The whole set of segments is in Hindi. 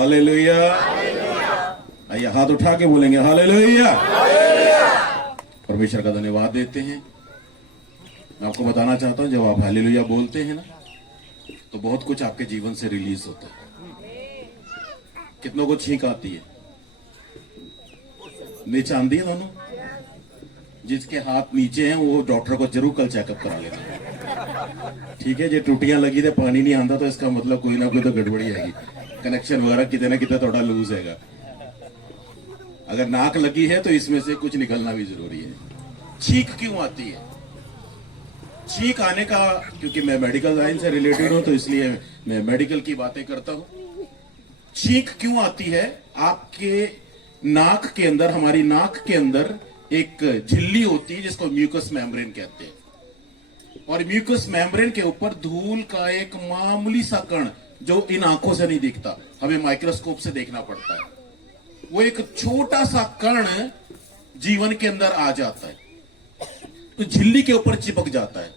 हालेलुया। आइए हाथ उठा के बोलेंगे हालेलुया। परमेश्वर का धन्यवाद देते हैं। मैं आपको बताना चाहता हूं, जब आप हालेलुया बोलते हैं ना, तो बहुत कुछ आपके जीवन से रिलीज होता है। कितनों को छींक आती है? नीचे आंदी है दोनों। जिसके हाथ नीचे हैं वो डॉक्टर को जरूर कल चेकअप करा लेना, ठीक है। जो टूटियां लगी थे, पानी नहीं आंदा, तो इसका मतलब कोई ना कोई तो गड़बड़ी आएगी। कनेक्शन वगैरह कितने ना कितने थोड़ा लूज हैगा। अगर नाक लगी है तो इसमें से कुछ निकलना भी जरूरी है। छींक क्यों आती है? छींक आने का, क्योंकि मैं मेडिकल लाइन से रिलेटेड हूं तो इसलिए मैं मेडिकल की बातें करता हूं। छींक क्यों आती है? आपके नाक के अंदर, हमारी नाक के अंदर एक झिल्ली होती है जिसको म्यूकस मेम्ब्रेन कहते हैं, और म्यूकस मेम्ब्रेन के ऊपर धूल का एक मामूली सा कण, जो इन आंखों से नहीं दिखता, हमें माइक्रोस्कोप से देखना पड़ता है, वो एक छोटा सा कण जीवन के अंदर आ जाता है, तो झिल्ली के ऊपर चिपक जाता है,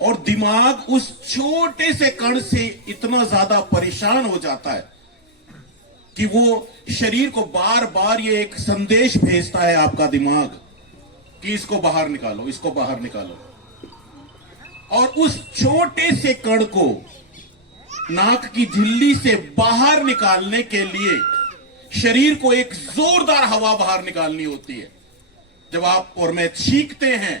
और दिमाग उस छोटे से कण से इतना ज्यादा परेशान हो जाता है कि वो शरीर को बार बार ये एक संदेश भेजता है, आपका दिमाग, कि इसको बाहर निकालो, इसको बाहर निकालो। और उस छोटे से कण को नाक की झिल्ली से बाहर निकालने के लिए शरीर को एक जोरदार हवा बाहर निकालनी होती है। जब आप और मैं छींकते हैं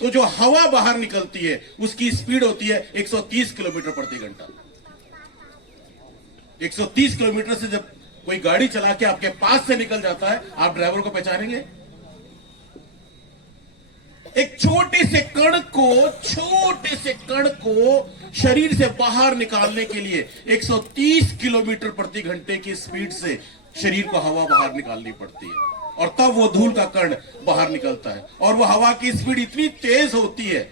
तो जो हवा बाहर निकलती है उसकी स्पीड होती है 130 किलोमीटर प्रति घंटा। 130 किलोमीटर से जब कोई गाड़ी चला के आपके पास से निकल जाता है, आप ड्राइवर को पहचानेंगे? एक छोटे से कण को शरीर से बाहर निकालने के लिए 130 किलोमीटर प्रति घंटे की स्पीड से शरीर को हवा बाहर निकालनी पड़ती है, और तब वो धूल का कण बाहर निकलता है। और वो हवा की स्पीड इतनी तेज होती है,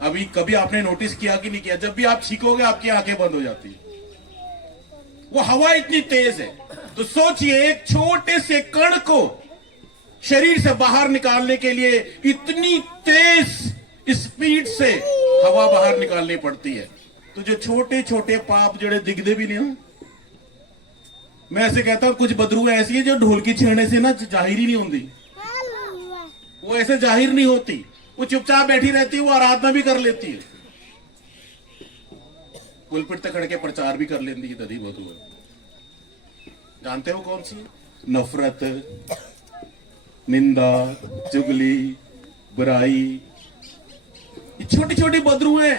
अभी कभी आपने नोटिस किया कि नहीं किया, जब भी आप छींकोगे आपकी आंखें बंद हो जाती है, वो हवा इतनी तेज है। तो सोचिए, एक छोटे से कण को शरीर से बाहर निकालने के लिए इतनी तेज स्पीड से हवा बाहर निकालनी पड़ती है। तो जो छोटे छोटे पाप जड़े दिखते भी नहीं हो, मैं ऐसे कहता हूं, कुछ बदरू ऐसी है जो ढोल की छेड़ने से ना जाहिर ही नहीं होती, वो ऐसे जाहिर नहीं होती, वो चुपचाप बैठी रहती है, वो आराधना भी कर लेती है, पुलपिट तक खड़ के प्रचार भी कर लेती है। दधी बदरू जानते हो कौन सी? नफरत, निंदा, चुगली, बुराई, ये छोटी छोटी बदरू हैं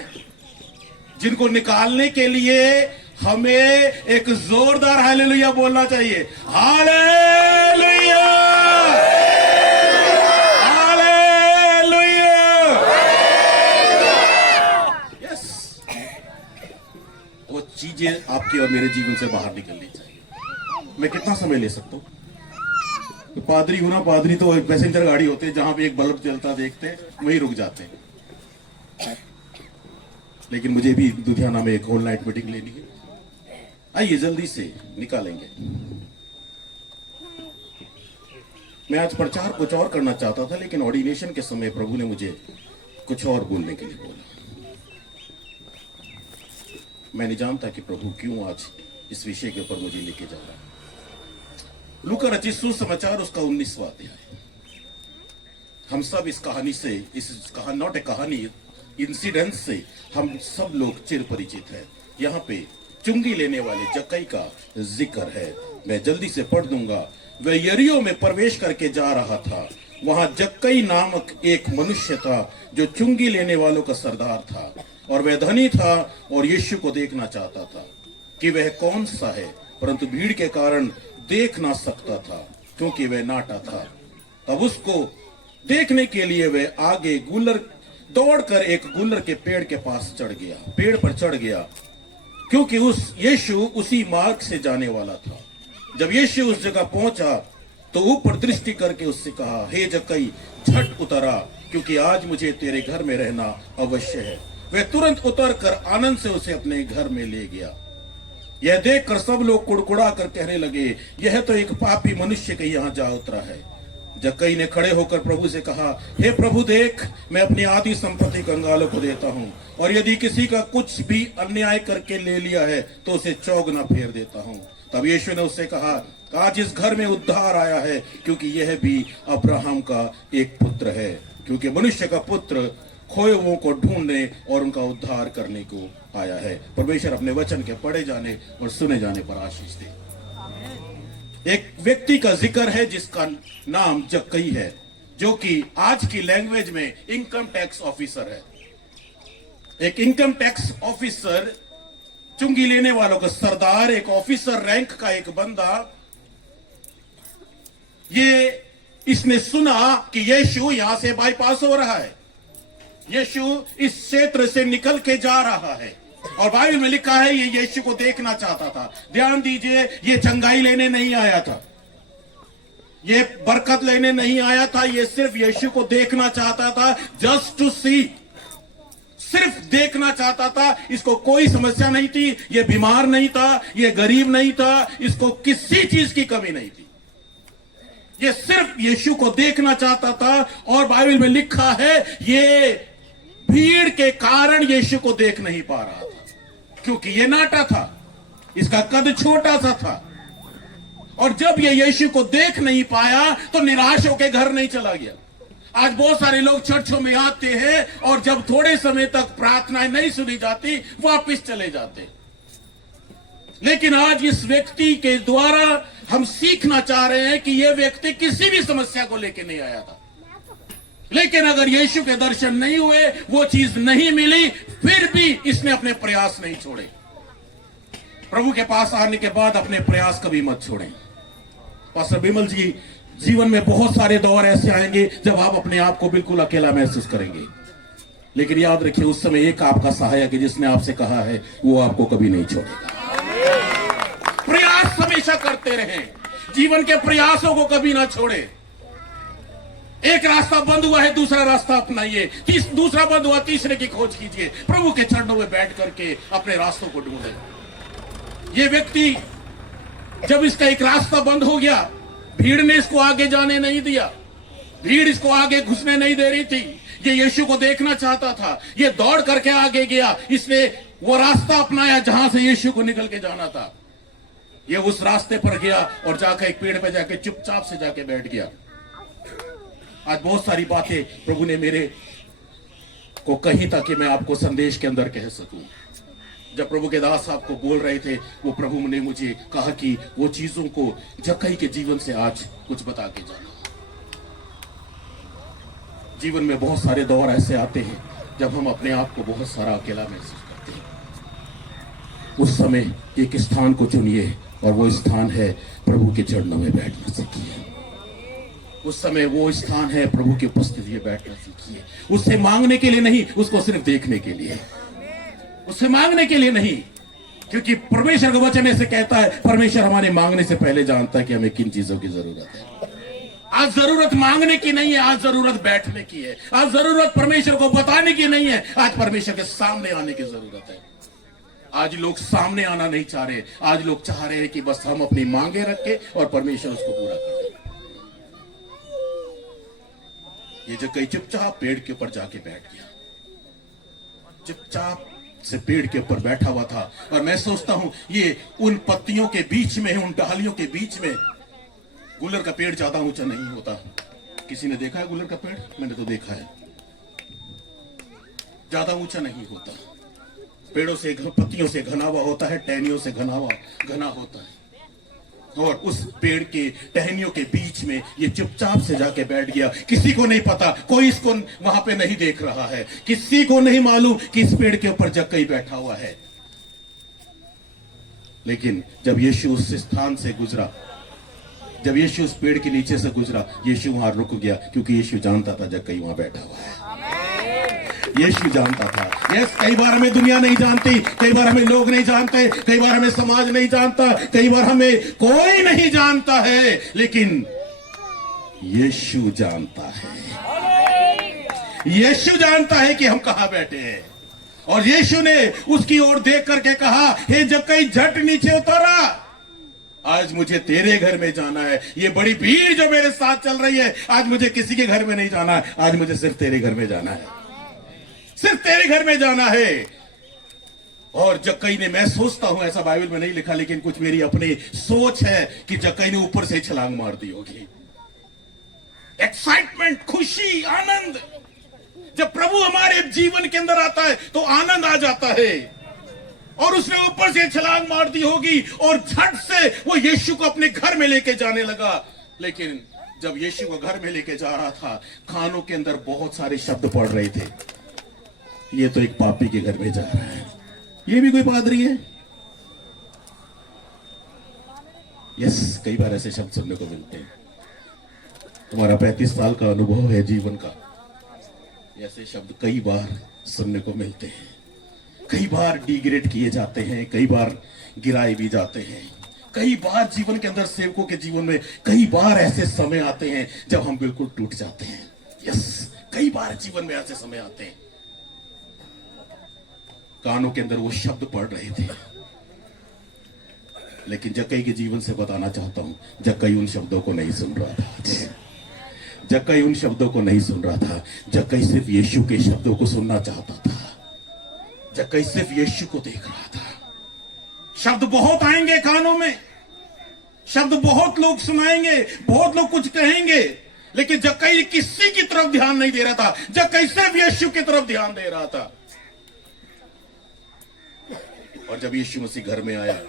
जिनको निकालने के लिए हमें एक जोरदार हालेलुया बोलना चाहिए। Hallelujah, hallelujah. यस, वो चीजें आपके और मेरे जीवन से बाहर निकलनी चाहिए। मैं कितना समय ले सकता हूं? तो पादरी हूं ना, पादरी तो एक पैसेंजर गाड़ी होते हैं, जहां पे एक बल्ब जलता देखते हैं वहीं रुक जाते हैं। लेकिन मुझे भी लुधियाना में एक होल नाइट मीटिंग लेनी है। आइए जल्दी से निकालेंगे। मैं आज प्रचार कुछ और करना चाहता था, लेकिन ऑर्डिनेशन के समय प्रभु ने मुझे कुछ और बोलने के लिए बोला। मैं नहीं जानता कि प्रभु क्यों आज इस विषय के ऊपर मुझे लेके जा रहा है। लूका रचित सुसमाचार, उसका 19वां अध्याय। हम सब इस कहानी से, नॉट ए कहानी, इंसिडेंट से हम सब लोग चिर परिचित है। यहाँ पे चुंगी लेने वाले जक्कई का जिक्र है। मैं जल्दी से पढ़ दूंगा। वह यरीहो में प्रवेश करके जा रहा था। वहां जक्कई नामक एक मनुष्य था जो चुंगी लेने वालों का सरदार था, और वह धनी था और यीशु को देखना चाहता था कि वह कौन सा है, परंतु भीड़ के कारण देख ना सकता था क्योंकि वह नाटा था। तब उसको देखने के लिए वह आगे दौड़कर एक गुलर के पेड़ के पास पेड़ पर चढ़ गया, क्योंकि यीशु उसी मार्ग से जाने वाला था। जब यीशु उस जगह पहुंचा तो ऊपर दृष्टि करके उससे कहा, हे जक्कई, झट उतरा, क्योंकि आज मुझे तेरे घर में रहना अवश्य है। वह तुरंत उतरकर आनंद से उसे अपने घर में ले गया। यह देखकर सब लोग कुड़कुड़ा कर कहने लगे, यह तो एक पापी मनुष्य के यहाँ जा उतरा है। जक्कई ने खड़े होकर प्रभु से कहा, हे प्रभु देख, मैं अपनी आधी संपत्ति कंगालों को देता हूँ, और यदि किसी का कुछ भी अन्याय करके ले लिया है तो उसे चौगुना फेर देता हूँ। तब यीशु ने उससे कहा, आज इस घर में उद्धार आया है, क्योंकि यह भी अब्राहम का एक पुत्र है, क्योंकि मनुष्य का पुत्र खोए हुओं को ढूंढने और उनका उद्धार करने को आया है। परमेश्वर अपने वचन के पढ़े जाने और सुने जाने पर आशीष दे। एक व्यक्ति का जिक्र है जिसका नाम जक्कई है, जो कि आज की लैंग्वेज में इनकम टैक्स ऑफिसर है। एक इनकम टैक्स ऑफिसर, चुंगी लेने वालों का सरदार, एक ऑफिसर रैंक का एक बंदा। ये इसने सुना कि यीशु यहां से बाईपास हो रहा है, यीशु इस क्षेत्र से निकल के जा रहा है, और बाइबल में लिखा है ये यीशु को देखना चाहता था। ध्यान दीजिए, ये चंगाई लेने नहीं आया था, ये बरकत लेने नहीं आया था, ये सिर्फ यीशु को देखना चाहता था। जस्ट टू सी, सिर्फ देखना चाहता था। इसको कोई समस्या नहीं थी, ये बीमार नहीं था, ये गरीब नहीं था, इसको किसी चीज की कमी नहीं थी, ये सिर्फ यीशु को देखना चाहता था। और बाइबल में लिखा है ये भीड़ के कारण यीशु को देख नहीं पा रहा था, क्योंकि ये नाटा था, इसका कद छोटा सा था। और जब ये यीशु को देख नहीं पाया तो निराश होकर घर नहीं चला गया। आज बहुत सारे लोग चर्चों में आते हैं और जब थोड़े समय तक प्रार्थनाएं नहीं सुनी जाती वापस चले जाते। लेकिन आज इस व्यक्ति के द्वारा हम सीखना चाह रहे हैं कि यह व्यक्ति किसी भी समस्या को लेकर नहीं आया था, लेकिन अगर यीशु के दर्शन नहीं हुए, वो चीज नहीं मिली, फिर भी इसने अपने प्रयास नहीं छोड़े। प्रभु के पास आने के बाद अपने प्रयास कभी मत छोड़ें। पास्टर बिमल जी, जीवन में बहुत सारे दौर ऐसे आएंगे जब आप अपने आप को बिल्कुल अकेला महसूस करेंगे, लेकिन याद रखिए उस समय एक आपका सहायक है जिसने आपसे कहा है, वो आपको कभी नहीं छोड़ेगा। प्रयास हमेशा करते रहें, जीवन के प्रयासों को कभी ना छोड़े। एक रास्ता बंद हुआ है, दूसरा रास्ता अपनाइए, दूसरा बंद हुआ, तीसरे की खोज कीजिए। प्रभु के चरणों में बैठ करके अपने रास्तों को ढूंढे। ये व्यक्ति, जब इसका एक रास्ता बंद हो गया, भीड़ ने इसको आगे जाने नहीं दिया, भीड़ इसको आगे घुसने नहीं दे रही थी। ये यीशु को देखना चाहता था, ये दौड़ करके आगे गया, इसने वो रास्ता अपनाया जहां से यीशु को निकल के जाना था। ये उस रास्ते पर गया और जाकर एक पेड़ पे जाके चुपचाप से जाके बैठ गया। आज बहुत सारी बातें प्रभु ने मेरे को कही ताकि मैं आपको संदेश के अंदर कह सकूं। जब प्रभु के दास आपको बोल रहे थे, वो प्रभु ने मुझे कहा कि वो चीजों को जक्कई के जीवन से आज कुछ बता के जाना। जीवन में बहुत सारे दौर ऐसे आते हैं जब हम अपने आप को बहुत सारा अकेला महसूस करते हैं। उस समय एक स्थान को चुनिए और वो स्थान है प्रभु के चरणों में बैठना सीखिए। उस समय वो स्थान है प्रभु की उपस्थिति में बैठना सीखिए। उससे मांगने के लिए नहीं, उसको सिर्फ देखने के लिए, उससे मांगने के लिए नहीं, क्योंकि परमेश्वर का वचन ऐसे कहता है, परमेश्वर हमारे मांगने से पहले जानता है कि हमें किन चीजों की जरूरत है। आज जरूरत मांगने की नहीं है, आज जरूरत बैठने की है। आज जरूरत परमेश्वर को बताने की नहीं है, आज परमेश्वर के सामने आने की जरूरत है। आज लोग सामने आना नहीं चाह रहे, आज लोग चाह रहे हैं कि बस हम अपनी मांगे रखें और परमेश्वर उसको पूरा कर दे। ये जक्कई चुपचाप पेड़ के ऊपर जाके बैठ गया, चुपचाप से पेड़ के ऊपर बैठा हुआ था। और मैं सोचता हूं ये उन पत्तियों के बीच में, उन डालियों के बीच में, गुलर का पेड़ ज्यादा ऊंचा नहीं होता। किसी ने देखा है गुलर का पेड़? मैंने तो देखा है, ज्यादा ऊंचा नहीं होता, पेड़ों से, पत्तियों से घना हुआ होता है, टहनियों से घना होता है। और उस पेड़ के टहनियों के बीच में ये चुपचाप से जाके बैठ गया। किसी को नहीं पता, कोई इसको वहां पे नहीं देख रहा है, किसी को नहीं मालूम कि इस पेड़ के ऊपर जक्कई बैठा हुआ है। लेकिन जब यीशु उस स्थान से गुजरा, जब यीशु उस पेड़ के नीचे से गुजरा, यीशु वहां रुक गया, क्योंकि यीशु जानता था जक्कई वहां बैठा हुआ है। यीशु जानता था। यस, कई बार हमें दुनिया नहीं जानती, कई बार हमें लोग नहीं जानते, कई बार हमें समाज नहीं जानता, कई बार हमें कोई नहीं जानता है, लेकिन यीशु जानता है। यीशु जानता है कि हम कहां बैठे हैं। और यीशु ने उसकी ओर देख करके कहा, हे जक्कई, झट नीचे उतारा। आज मुझे तेरे घर में जाना है। ये बड़ी भीड़ जो मेरे साथ चल रही है, आज मुझे किसी के घर में नहीं जाना है, आज मुझे सिर्फ तेरे घर में जाना है, सिर्फ तेरे घर में जाना है। और जक्कई ने, मैं सोचता हूं, ऐसा बाइबल में नहीं लिखा लेकिन कुछ मेरी अपनी सोच है कि जक्कई ने ऊपर से छलांग मार दी होगी। एक्साइटमेंट, खुशी, आनंद। जब प्रभु हमारे जीवन के अंदर आता है तो आनंद आ जाता है, और उसने ऊपर से छलांग मार दी होगी और झट से वो यीशु को अपने घर में लेके जाने लगा। लेकिन जब यीशु को घर में लेके जा रहा था, कानों के अंदर बहुत सारे शब्द पड़ रहे थे। ये तो एक पापी के घर में जा रहा है, ये भी कोई पादरी है। यस, कई बार ऐसे शब्द सुनने को मिलते हैं। तुम्हारा 35 साल का अनुभव है जीवन का, ऐसे शब्द कई बार सुनने को मिलते हैं। कई बार डिग्रेड किए जाते हैं, कई बार गिराए भी जाते हैं। कई बार जीवन के अंदर, सेवकों के जीवन में कई बार ऐसे समय आते हैं जब हम बिल्कुल टूट जाते हैं। यस, कई बार जीवन में ऐसे समय आते हैं। कानों के अंदर वो शब्द पढ़ रहे थे, लेकिन जक्कई के जीवन से बताना चाहता हूं, जक्कई उन शब्दों को नहीं सुन रहा था। जक्कई उन शब्दों को नहीं सुन रहा था। जक्कई सिर्फ यीशु के शब्दों को सुनना चाहता था। जक्कई सिर्फ यीशु को देख रहा था। शब्द बहुत आएंगे कानों में, शब्द बहुत लोग सुनाएंगे, बहुत लोग कुछ कहेंगे, लेकिन जक्कई किसी की तरफ ध्यान नहीं दे रहा था। जक्कई सिर्फ यीशु की तरफ ध्यान दे रहा था। और जब यीशु मसीह घर में आया,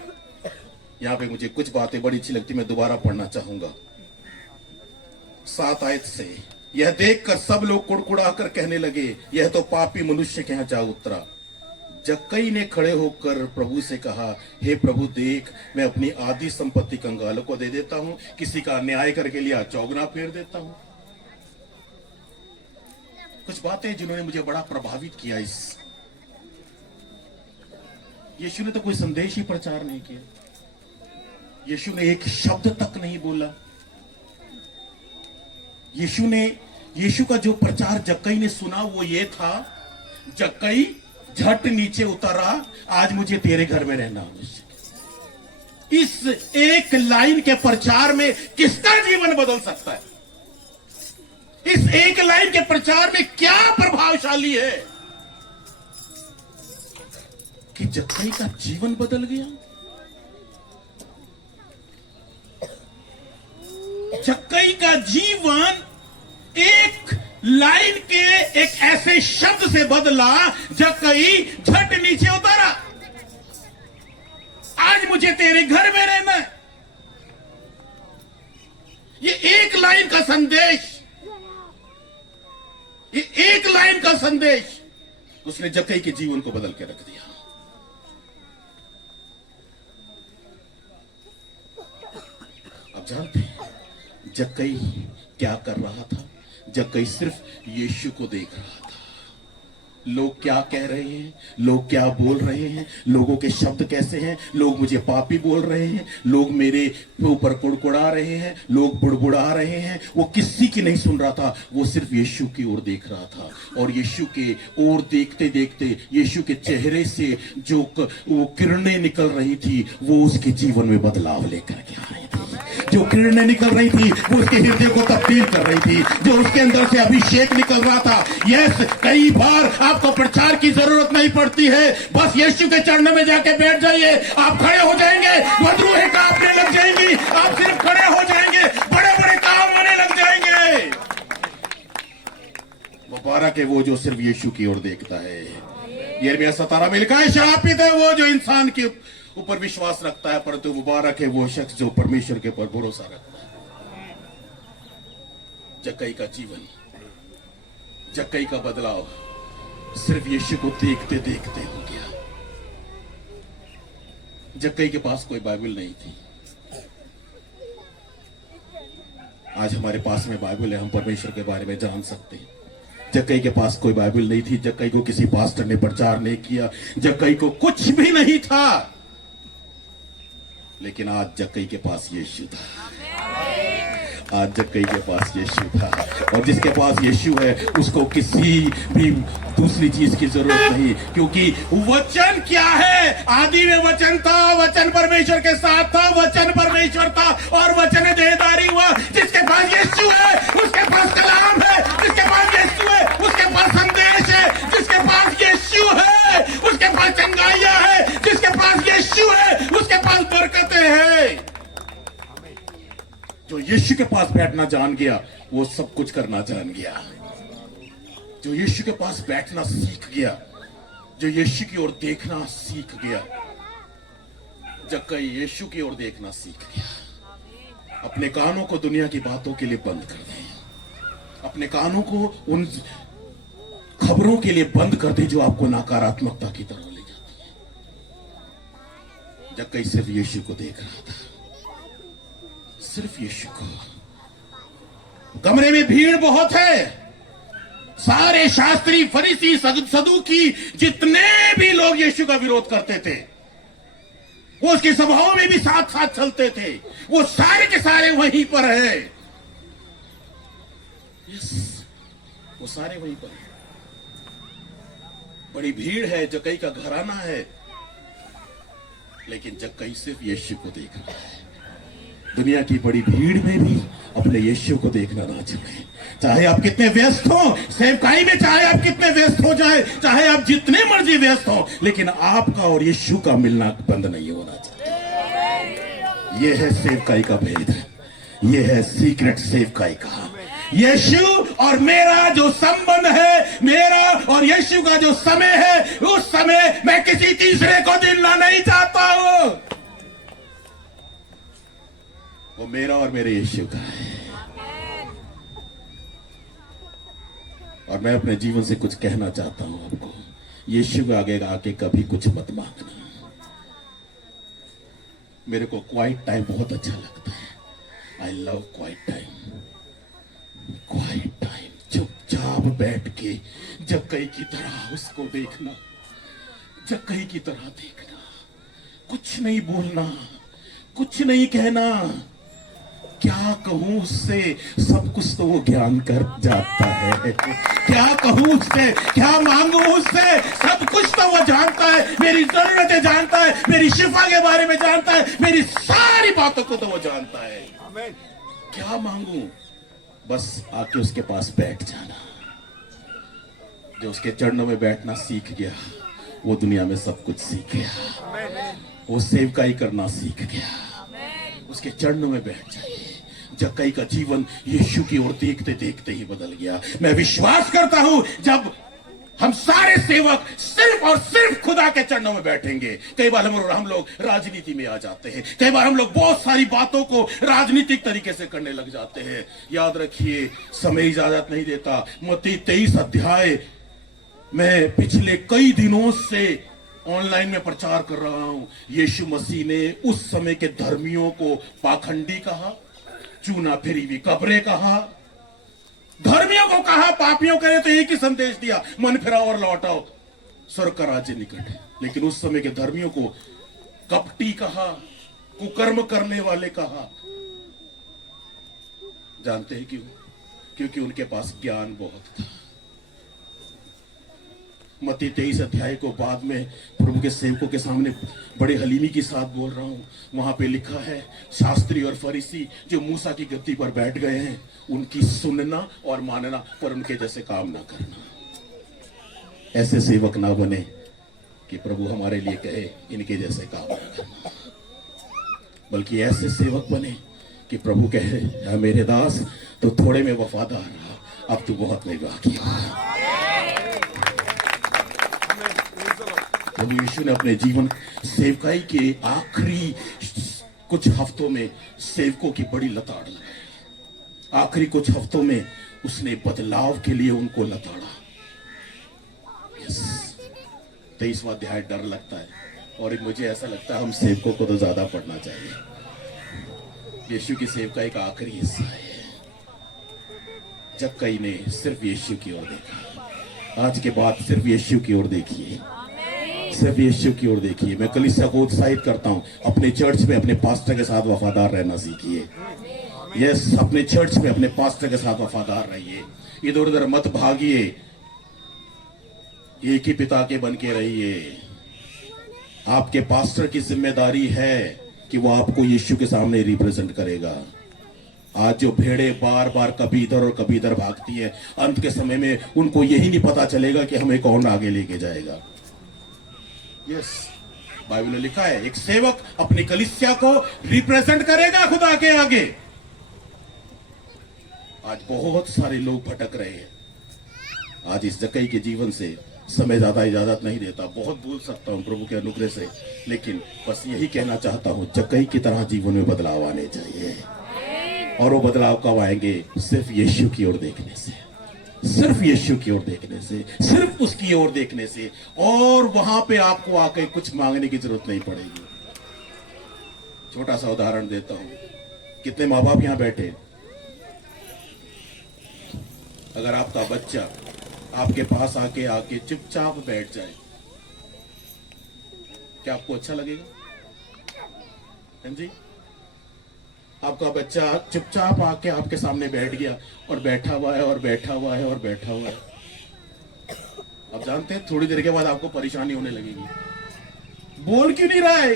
यहां पे मुझे कुछ बातें बड़ी अच्छी लगती, मैं दोबारा पढ़ना चाहूंगा। 7 आयत से, यह देखकर सब लोग कुड़कुड़ा कर कहने लगे, यह तो पापी मनुष्य के यहां जा उतरा। जक्कई ने खड़े होकर प्रभु से कहा, हे प्रभु, देख, मैं अपनी आधी संपत्ति कंगालों को दे देता हूं, किसी का न्याय करके लिया चौगुना फेर देता हूं। कुछ बातें जिन्होंने मुझे बड़ा प्रभावित किया। इस यीशु ने तो कोई संदेश ही प्रचार नहीं किया, यीशु ने एक शब्द तक नहीं बोला। यीशु का जो प्रचार जक्कई ने सुना वो ये था, जक्कई झट नीचे उतरा, आज मुझे तेरे घर में रहना आवश्यक। इस एक लाइन के प्रचार में किसका जीवन बदल सकता है? इस एक लाइन के प्रचार में क्या प्रभावशाली है कि जक्कई का जीवन बदल गया। जक्कई का जीवन एक लाइन के एक ऐसे शब्द से बदला। जक्कई झट नीचे उतरा, आज मुझे तेरे घर में रहना है। ये एक लाइन का संदेश, ये एक लाइन का संदेश उसने जक्कई के जीवन को बदल के रख दिया। आप जानते हैं जक्कई क्या कर रहा था? जक्कई सिर्फ यीशु को देख रहा था। लोग क्या कह रहे हैं, लोग क्या बोल रहे हैं, लोगों के शब्द कैसे हैं, लोग मुझे पापी बोल रहे हैं, लोग मेरे ऊपर कुड़कुड़ा रहे हैं, लोग बुड़बुड़ा रहे हैं, वो किसी की नहीं सुन रहा था। वो सिर्फ यीशु की ओर देख रहा था। और यीशु के ओर देखते देखते यीशु के चेहरे से जो वो किरणें निकल रही थी, वो उसके जीवन में बदलाव लेकर के आ रही थी। जो किरणें निकल रही थी वो उसके हृदय को तब्दील कर रही थी। जो उसके अंदर से अभिषेक निकल रहा था। यस, कई बार आपको प्रचार की जरूरत नहीं पड़ती है, बस यीशु के चरणों में जाके बैठ जाइए, आप खड़े हो जाएंगे, मधुरूहें कांपने लग जाएंगी, आप सिर्फ खड़े हो जाएंगे, बड़े बड़े काम होने लग जाएंगे। मुबारक है वो जो सिर्फ यीशु की ओर देखता है। यिर्मयाह 17 में लिखा है, श्रापित है वो जो इंसान के ऊपर विश्वास रखता है, परंतु मुबारक है वो शख्स जो परमेश्वर के ऊपर भरोसा रखता है। जक्कई का जीवन, जक्कई का बदलाव सिर्फ यीशु को देखते देखते हो गया। जक्कई के पास कोई बाइबल नहीं थी। आज हमारे पास में बाइबल है, हम परमेश्वर के बारे में जान सकते हैं। जक्कई के पास कोई बाइबल नहीं थी। जक्कई को किसी पास्टर ने प्रचार नहीं किया। जक्कई को कुछ भी नहीं था, लेकिन आज जक्कई के पास यीशु था। आज जक्कई के पास यीशु था, और जिसके पास यीशु है उसको किसी भी दूसरी चीज की जरूरत नहीं, क्योंकि वचन क्या है? आदि में वचन था, वचन परमेश्वर के साथ था, वचन परमेश्वर परमेश्वर था और वचन देहधारी हुआ। जिसके पास यीशु है उसके पास कलाम है, जिसके पास यीशु है उसके पास संदेश है, जिसके पास यीशु है उसके पास चंगाइयां है, जिसके पास यीशु है उसके पास बरकतें हैं। जो यीशु के पास बैठना जान गया वो सब कुछ करना जान गया। जो यीशु के पास बैठना सीख गया, जो यीशु की ओर देखना सीख गया, जक्कई यीशु की ओर देखना सीख गया। अपने कानों को दुनिया की बातों के लिए बंद कर दें, अपने कानों को उन खबरों के लिए बंद कर दें जो आपको नकारात्मकता की तरफ ले जाती है। जक्कई सिर्फ यीशु को देख रहा था, सिर्फ यीशु को। कमरे में भीड़ बहुत है, सारे शास्त्री, फरीसी, सदूकी, जितने भी लोग यीशु का विरोध करते थे, वो उसकी सभाओं में भी साथ साथ चलते थे, वो सारे के सारे वहीं पर है। वो सारे वहीं पर है। बड़ी भीड़ है, जक्कई का घराना है, लेकिन जक्कई सिर्फ यीशु को देख रहा है। दुनिया की बड़ी भीड़ में भी अपने यीशु को देखना ना छोड़ें। चाहे आप कितने व्यस्त हो सेवकाई में, चाहे आप कितने व्यस्त हो जाए, चाहे आप जितने मर्जी व्यस्त हो, लेकिन आपका और यीशु का मिलना बंद नहीं होना चाहिए। यह है सेवकाई का भेद, यह है सीक्रेट सेवकाई का। यीशु और मेरा जो संबंध है, मेरा और यीशु का जो समय है, उस समय मैं किसी तीसरे को मिलना नहीं चाहता हूं। वो मेरा और मेरे यीशु का है। और मैं अपने जीवन से कुछ कहना चाहता हूं आपको, यीशु के आगे आके कभी कुछ मत मांगना। मेरे को क्वाइट टाइम बहुत अच्छा लगता है। I love quiet time. Quiet time, चुपचाप बैठ के जक्कई की तरह उसको देखना, जक्कई की तरह देखना, कुछ नहीं बोलना, कुछ नहीं कहना। क्या कहूं उससे, सब कुछ तो वो ज्ञान कर जाता है। क्या कहूं उससे, क्या मांगू उससे, सब कुछ तो वो जानता है। मेरी जरूरतें जानता है, मेरी शिफा के बारे में जानता है, मेरी सारी बातों को तो वो जानता है। क्या मांगू, बस आके उसके पास बैठ जाना। जो उसके चरणों में बैठना सीख गया, वो दुनिया में सब कुछ सीख गया। वो सेवकाई करना सीख गया। उसके चरणों में बैठ जाइए। जक्कई का जीवन यीशु की ओर देखते देखते ही बदल गया। मैं विश्वास करता हूं जब हम सारे सेवक सिर्फ और सिर्फ खुदा के चरणों में बैठेंगे। कई बार हम लोग राजनीति में आ जाते हैं, कई बार हम लोग बहुत सारी बातों को राजनीतिक तरीके से करने लग जाते हैं। याद रखिए, समय इजाजत नहीं देता। मत्ती 23 अध्याय मैं पिछले कई दिनों से ऑनलाइन में प्रचार कर रहा हूं। यीशु मसीह ने उस समय के धर्मियों को पाखंडी कहा, चूना फिरी हुई कब्रें कहा, धर्मियों को कहा पापियों करे, तो एक ही संदेश दिया, मन फिराओ और लौटाओ, स्वर्ग का राज्य निकट है। लेकिन उस समय के धर्मियों को कपटी कहा, कुकर्म करने वाले कहा। जानते हैं क्यों? क्योंकि उनके पास ज्ञान बहुत था। मत्ती 23 अध्याय को बाद में प्रभु के सेवकों के सामने बड़े हलीमी के साथ बोल रहा हूं। वहां पे लिखा है, शास्त्री और फरीसी जो मूसा की गद्दी पर बैठ गए हैं, उनकी सुनना और मानना, पर उनके जैसे काम ना करना। ऐसे सेवक ना बने कि प्रभु हमारे लिए कहे इनके जैसे काम ना करना, बल्कि ऐसे सेवक बने कि प्रभु कहे, या मेरे दास तो थोड़े में वफादार रहा, अब तू बहुत में बाकी हो। प्रभु यीशु ने अपने जीवन सेवकाई के आखिरी कुछ हफ्तों में सेवकों की बड़ी लताड़ लगाई। आखिरी कुछ हफ्तों में उसने बदलाव के लिए उनको लताड़ा। 23वां अध्याय डर लगता है, और मुझे ऐसा लगता है हम सेवकों को तो ज्यादा पढ़ना चाहिए। यीशु की सेवकाई का आखिरी हिस्सा है। जक्कई ने सिर्फ यीशु की ओर देखा। आज के बाद सिर्फ यीशु की ओर देखिए, सिर्फ यीशु की ओर देखिए। मैं कलीसिया को उत्साहित करता हूं, अपने चर्च में अपने पास्टर के साथ वफादार रहना सीखिए। यस, अपने चर्च में अपने पास्टर के साथ वफादार रहिए, इधर उधर मत भागिए, एक ही पिता के बन के रहिए। आपके पास्टर की जिम्मेदारी है कि वो आपको यीशु के सामने रिप्रेजेंट करेगा। आज जो भेड़े बार बार कभी इधर और कभी इधर भागती है, अंत के समय में उनको यही नहीं पता चलेगा कि हमें कौन आगे लेके जाएगा। यस, बाइबल में लिखा है एक सेवक अपनी कलीसिया को रिप्रेजेंट करेगा खुदा के आगे। आज बहुत सारे लोग भटक रहे हैं। आज इस जक्कई के जीवन से समय ज्यादा इजाजत नहीं देता, बहुत बोल सकता हूं प्रभु के अनुग्रह से, लेकिन बस यही कहना चाहता हूं, जक्कई की तरह जीवन में बदलाव आने चाहिए। और वो बदलाव कब आएंगे? सिर्फ यीशु की ओर देखने से, सिर्फ यीशु की ओर देखने से, सिर्फ उसकी ओर देखने से। और वहां पे आपको आके कुछ मांगने की जरूरत नहीं पड़ेगी। छोटा सा उदाहरण देता हूं, कितने माँ बाप यहां बैठे, अगर आपका बच्चा आपके पास आके चुपचाप बैठ जाए, क्या आपको अच्छा लगेगा? हाँ जी, आपका बच्चा चुपचाप आके आपके सामने बैठ गया और बैठा हुआ है और बैठा हुआ है और बैठा हुआ है, आप जानते हैं थोड़ी देर के बाद आपको परेशानी होने लगेगी। बोल क्यों नहीं रहा है?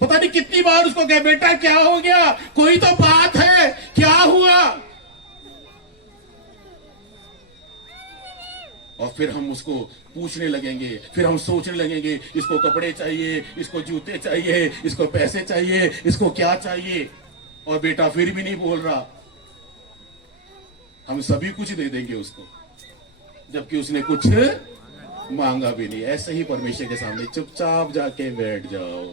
पता नहीं कितनी बार उसको कहे, बेटा क्या हो गया, कोई तो बात है, क्या हुआ? और फिर हम उसको पूछने लगेंगे, फिर हम सोचने लगेंगे, इसको कपड़े चाहिए, इसको जूते चाहिए, इसको पैसे चाहिए, इसको क्या चाहिए, और बेटा फिर भी नहीं बोल रहा। हम सभी कुछ दे देंगे उसको, जबकि उसने कुछ मांगा भी नहीं। ऐसे ही परमेश्वर के सामने चुपचाप जाके बैठ जाओ,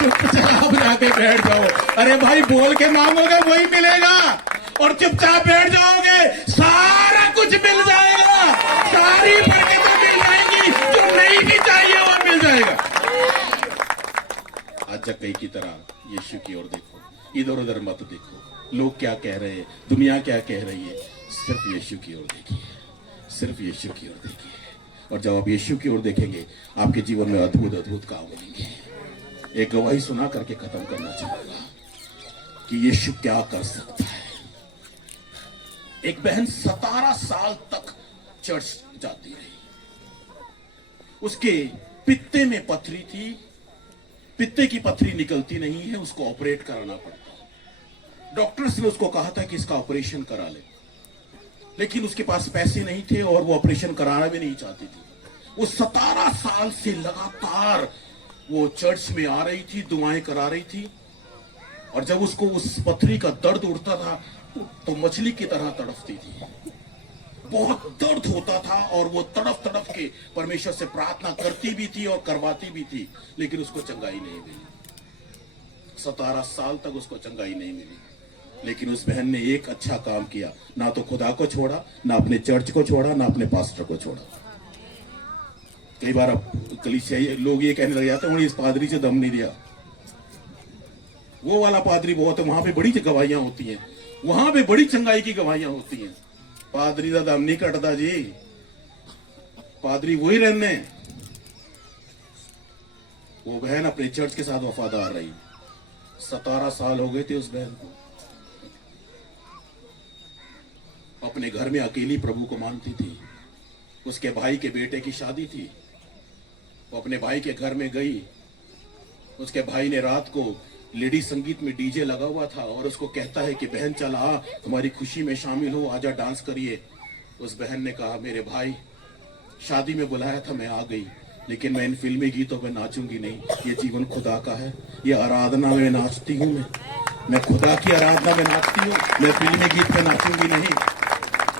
चुपचाप जाके बैठ जाओ। अरे भाई, बोल के मांगोगे वही मिलेगा, और चुपचाप बैठ जाओगे सारा कुछ मिल जाएगा, सारी बरकतें मिल जाएंगी, जो नहीं भी चाहिए वो मिल जाएगा। आज जक्कई की तरह यीशु की ओर देखो, इधर उधर मत देखो, लोग क्या कह रहे हैं, दुनिया क्या कह रही है, सिर्फ यीशु की ओर देखिए, सिर्फ यीशु की ओर देखिए। और जब आप यीशु की ओर देखेंगे, आपके जीवन में अद्भुत अद्भुत काम होंगे। एक गवाही सुना करके खत्म करना चाहूंगा कि यीशु क्या कर सकता है। एक बहन 17 साल तक चर्च जाती रही, उसके पित्ते में पथरी थी, पित्ते की पथरी निकलती नहीं है, उसको ऑपरेट कराना पड़ता। डॉक्टर्स ने उसको कहा था कि इसका ऑपरेशन करा ले, लेकिन उसके पास पैसे नहीं थे और वो ऑपरेशन कराना भी नहीं चाहती थी। वो 17 साल से लगातार वो चर्च में आ रही थी, दुआएं करा रही थी, और जब उसको उस पथरी का दर्द उठता था तो मछली की तरह तड़पती थी। बहुत दर्द होता था और वो तड़प तड़प के परमेश्वर से प्रार्थना करती भी थी और करवाती भी थी, लेकिन उसको चंगाई नहीं मिली। 17 साल तक उसको चंगाई नहीं मिली। लेकिन उस बहन ने एक अच्छा काम किया, ना तो खुदा को छोड़ा, ना अपने चर्च को छोड़ा, ना अपने पास्टर को छोड़ा। कई बार अब कलीसिया लोग ये कहने लग जाते हैं, इस पादरी से दम नहीं दिया, वो वाला पादरी बहुत है, वहां पे बड़ी गवाहियां होती हैं, वहां पे बड़ी चंगाई की गवाहियां होती हैं। पादरी का दम नहीं कटता जी, पादरी वही रहने। वो बहन अपने चर्च के साथ वफादार रही। 17 साल हो गए थे उस बहन को। अपने घर में अकेली प्रभु को मानती थी। उसके भाई के बेटे की शादी थी, वो अपने भाई के घर में गई। उसके भाई ने रात को लेडी संगीत में डीजे लगा हुआ था और उसको कहता है कि बहन चल आ, हमारी खुशी में शामिल हो, आजा डांस करिए। उस बहन ने कहा, मेरे भाई शादी में बुलाया था, मैं आ गई, लेकिन मैं इन फिल्मी गीतों पे नाचूंगी नहीं। ये जीवन खुदा का है, ये आराधना में नाचती हूँ, मैं खुदा की आराधना में नाचती हूँ, मैं फिल्मी गीत पे नाचूंगी नहीं।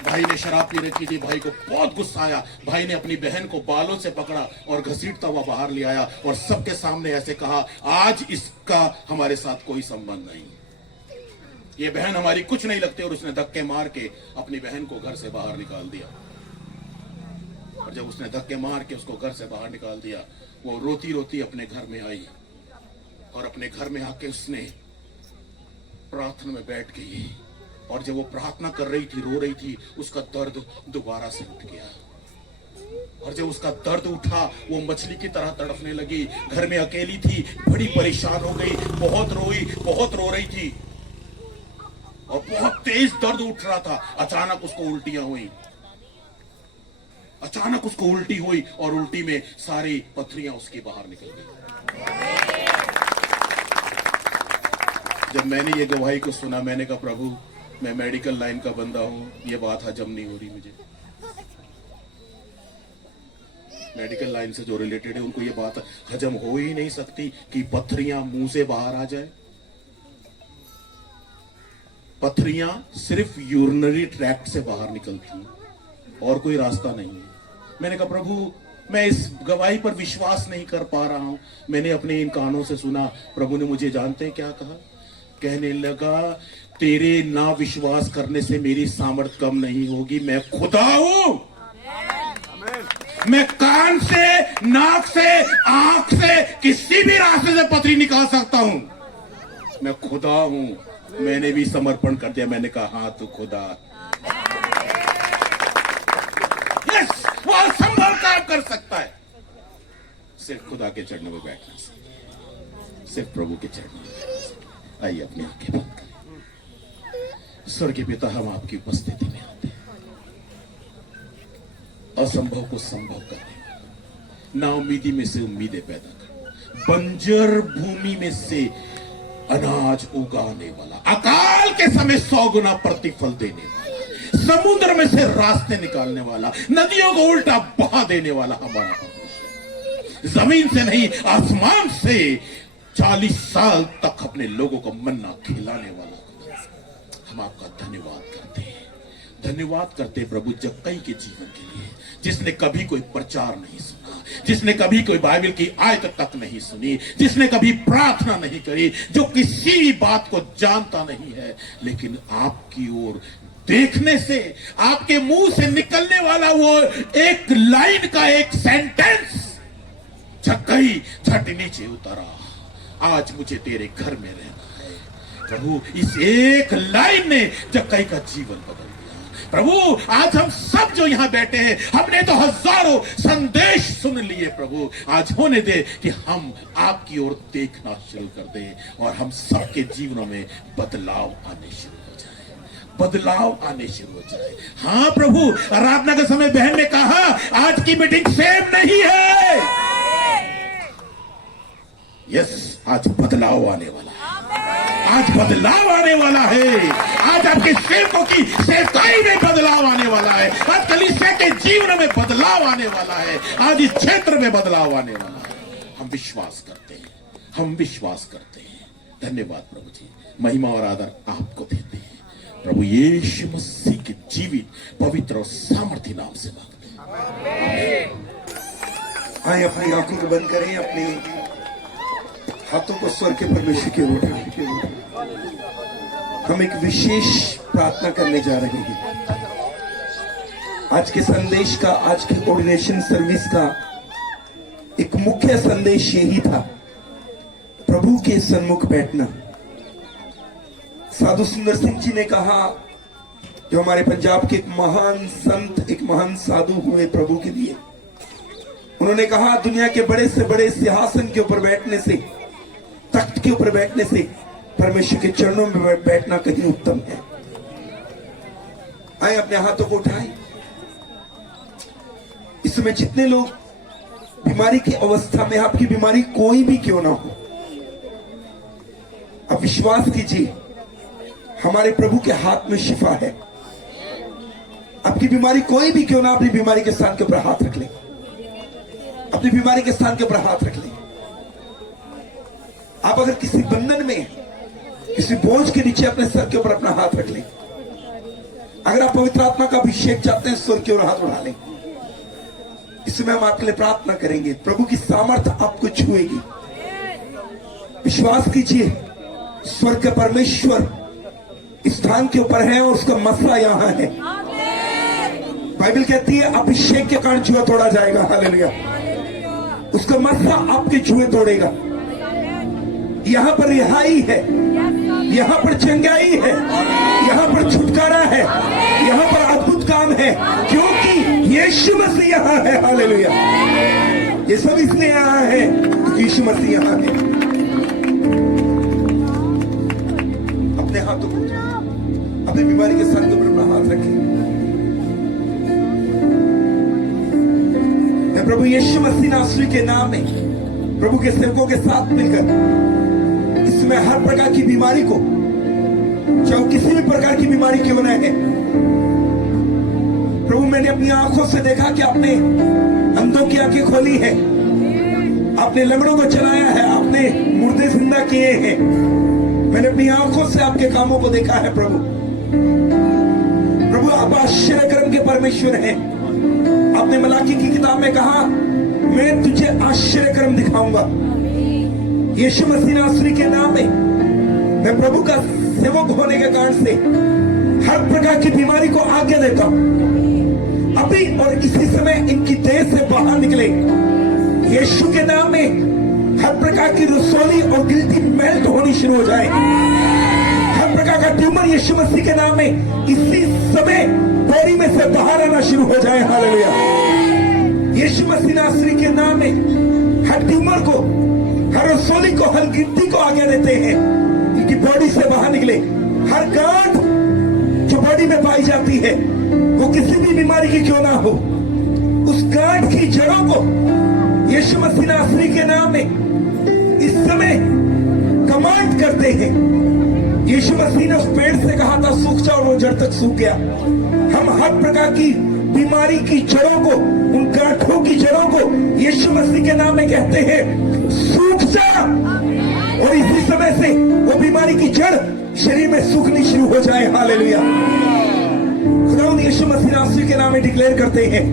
भाई ने शराब पी रखी थी, भाई को बहुत गुस्सा आया। भाई ने अपनी बहन को बालों से पकड़ा और घसीटता हुआ बाहर ले आया और सबके सामने ऐसे कहा, आज इसका हमारे साथ कोई संबंध नहीं, ये बहन हमारी कुछ नहीं लगती। और उसने धक्के मार के अपनी बहन को घर से बाहर निकाल दिया। और जब उसने धक्के मार के उसको घर से बाहर निकाल दिया, वो रोती रोती अपने घर में आई और अपने घर में आके उसने प्रार्थना में बैठ गई। और जब वो प्रार्थना कर रही थी, रो रही थी, उसका दर्द दोबारा से उठ गया। और जब उसका दर्द उठा, वो मछली की तरह तड़पने लगी। घर में अकेली थी, बड़ी परेशान हो गई, बहुत रोई, बहुत रो रही थी और बहुत तेज दर्द उठ रहा था। अचानक उसको उल्टियां हुई, अचानक उसको उल्टी हुई और उल्टी में सारी पथरियां उसकी बाहर निकल गई। जब मैंने ये गवाही को सुना, मैंने कहा प्रभु मैं मेडिकल लाइन का बंदा हूं, ये बात हजम नहीं हो रही मुझे। मेडिकल लाइन से जो रिलेटेड है उनको ये बात हजम हो ही नहीं सकती कि पत्थरियां मुंह से बाहर आ जाए। पत्थरियां सिर्फ यूरिनरी ट्रैक्ट से बाहर निकलती हैं और कोई रास्ता नहीं है। मैंने कहा प्रभु मैं इस गवाही पर विश्वास नहीं कर पा रहा हूं। मैंने अपने इन कानों से सुना, प्रभु ने मुझे जानते हैं क्या कहा? कहने लगा तेरे ना विश्वास करने से मेरी सामर्थ कम नहीं होगी, मैं खुदा हूं। मैं कान से, नाक से, आंख से, किसी भी रास्ते से पथरी निकाल सकता हूं। मैं खुदा हूं। मैंने भी समर्पण कर दिया। मैंने कहा हाँ तू खुदा। यस, वो असंभव काम कर सकता है सिर्फ खुदा के चरणों में बैठने से, सिर्फ प्रभु के चरणों में बैठने से। आइए अपनी आंखें बंद करें। स्वर्गीय पिता, हम आपकी उपस्थिति में आते हैं। असंभव को संभव करने वाला, नाउमीदी में से उम्मीदें पैदा करना, बंजर भूमि में से अनाज उगाने वाला, अकाल के समय 100 गुना प्रतिफल देने वाला, समुद्र में से रास्ते निकालने वाला, नदियों को उल्टा बहा देने वाला हमारा परमेश्वर। जमीन से नहीं आसमान से 40 साल तक अपने लोगों को मन्ना खिलाने वाला हम आपका धन्यवाद करते हैं। धन्यवाद करते हैं प्रभु जक्कई के जीवन के लिए, जिसने कभी कोई प्रचार नहीं सुना, जिसने कभी कोई बाइबल की आयत तक नहीं सुनी, जिसने कभी प्रार्थना नहीं करी, जो किसी भी बात को जानता नहीं है, लेकिन आपकी ओर देखने से, आपके मुंह से निकलने वाला वो एक लाइन का एक सेंटेंस, जक्कई झट नीचे उतरा, आज मुझे तेरे घर में रहना है। प्रभु इस एक लाइन ने जक्कई का जीवन बदल दिया। प्रभु आज हम सब जो यहां बैठे हैं, हमने तो हजारों संदेश सुन लिए। प्रभु आज होने दे कि हम आपकी ओर देखना शुरू कर दें और हम सबके जीवनों में बदलाव आने शुरू हो जाए, बदलाव आने शुरू हो जाए। हाँ प्रभु, आराधना के समय बहन ने कहा आज की मीटिंग सेम नहीं है। यस, आज बदलाव आने वाला है, आज बदलाव आने वाला है। आज आपके सेवकों की सेवकाई में बदलाव आने वाला है। आज कलीसिया के जीवन में बदलाव आने वाला है। आज इस क्षेत्र में बदलाव आने वाला है। हम विश्वास करते हैं, हम विश्वास करते हैं। धन्यवाद प्रभु जी, महिमा और आदर आपको देते हैं। प्रभु यीशु मसीह के जीवित पवित्र और सामर्थी नाम से मांगते हैं। आए अपनी आंखों को बंद करें, अपने हाथों को स्वर्ग के परमेश्वर की ओर उठाएं। हम एक विशेष प्रार्थना करने जा रहे हैं। आज के संदेश का, आज के ऑर्डिनेशन सर्विस का एक मुख्य संदेश यही था, प्रभु के सन्मुख बैठना। साधु सुंदर सिंह जी ने कहा, जो हमारे पंजाब के एक महान संत, एक महान साधु हुए प्रभु के लिए, उन्होंने कहा दुनिया के बड़े से बड़े सिंहासन के ऊपर बैठने से, तख्त के ऊपर बैठने से परमेश्वर के चरणों में बैठना कहीं उत्तम है। आए अपने हाथों को उठाएं। इस समय जितने लोग बीमारी की अवस्था में, आपकी बीमारी कोई भी क्यों ना हो, आप विश्वास कीजिए हमारे प्रभु के हाथ में शिफा है। आपकी बीमारी कोई भी क्यों ना, अपनी बीमारी के स्थान के ऊपर हाथ रख ले, अपनी बीमारी के स्थान के ऊपर हाथ रख ले। आप अगर किसी बंधन में, किसी बोझ के नीचे अपने सर के ऊपर अपना हाथ रख लें। अगर आप पवित्र आत्मा का अभिषेक चाहते हैं, स्वर की ओर हाथ उठा लें। इसमें हम आपके लिए प्रार्थना करेंगे, प्रभु की सामर्थ आपको छुएगी। विश्वास कीजिए स्वर्ग के परमेश्वर इस स्थान के ऊपर है और उसका मसला यहां है। बाइबल कहती है अभिषेक के कारण जुआ तोड़ा जाएगा। हालेलुया। उसका मसला आपके जुए तोड़ेगा। यहां पर रिहाई है, यहां पर चंगाई है, यहां पर छुटकारा है, यहां पर अद्भुत काम है, क्योंकि यीशु मसीह यहां है। हालेलुया। ये सब इसलिए यहां है क्योंकि यीशु मसीह यहां है। अपने हाथों को अपनी बीमारी के स्थान के ऊपर अपना हाथ रखें। मैं प्रभु यीशु मसीह नासरी के नाम में प्रभु के सेवकों के साथ मिलकर इसमें मैं हर प्रकार की बीमारी को, चाहे वो किसी भी प्रकार की बीमारी क्यों न है, प्रभु मैंने अपनी आंखों से देखा कि आपने अंधों की आंखें खोली है, आपने लंगड़ों को चलाया है, आपने मुर्दे जिंदा किए हैं। मैंने अपनी आंखों से आपके कामों को देखा है प्रभु। प्रभु आप आश्चर्य कर्म के परमेश्वर हैं। आपने मलाकी की किताब में कहा, मैं तुझे आश्चर्य कर्म दिखाऊंगा। यीशु मसीह नासरी के नाम में मैं प्रभु का सेवक होने के कारण से हर प्रकार की बीमारी को आज्ञा देता हूं, अभी और इसी समय इनकी देह से बाहर निकले। यीशु के नाम में हर प्रकार की रसोली और गिल्टी मेल्ट होनी शुरू हो जाए। हर प्रकार का ट्यूमर यीशु मसीह के नाम में इसी समय बॉडी में से बाहर आना शुरू हो जाए। हालेलुया। यीशु मसीह नासरी के नाम में हर ट्यूमर को, हर रसोली को, हर गिल्टी को आज्ञा देते हैं, इनकी बॉडी से बाहर निकले। हर गांठ जो बॉडी में पाई जाती है, वो किसी भी बीमारी की क्यों ना हो, उस गांठ की जड़ों को यीशु मसीह नासरी के नाम में इस समय कमांड करते हैं। यीशु मसीह ने उस पेड़ से कहा था सूख जा, और वो जड़ तक सूख गया। हम हर प्रकार की बीमारी की जड़ों को, उन गांठों की जड़ों को यीशु मसीह के नाम में कहते हैं सूख जा, और इसी समय से वो बीमारी की जड़ शरीर में सूखनी शुरू हो जाए। हालेलुया। खुदावंद यीशु मसीह नासरी के नाम में डिक्लेयर करते हैं,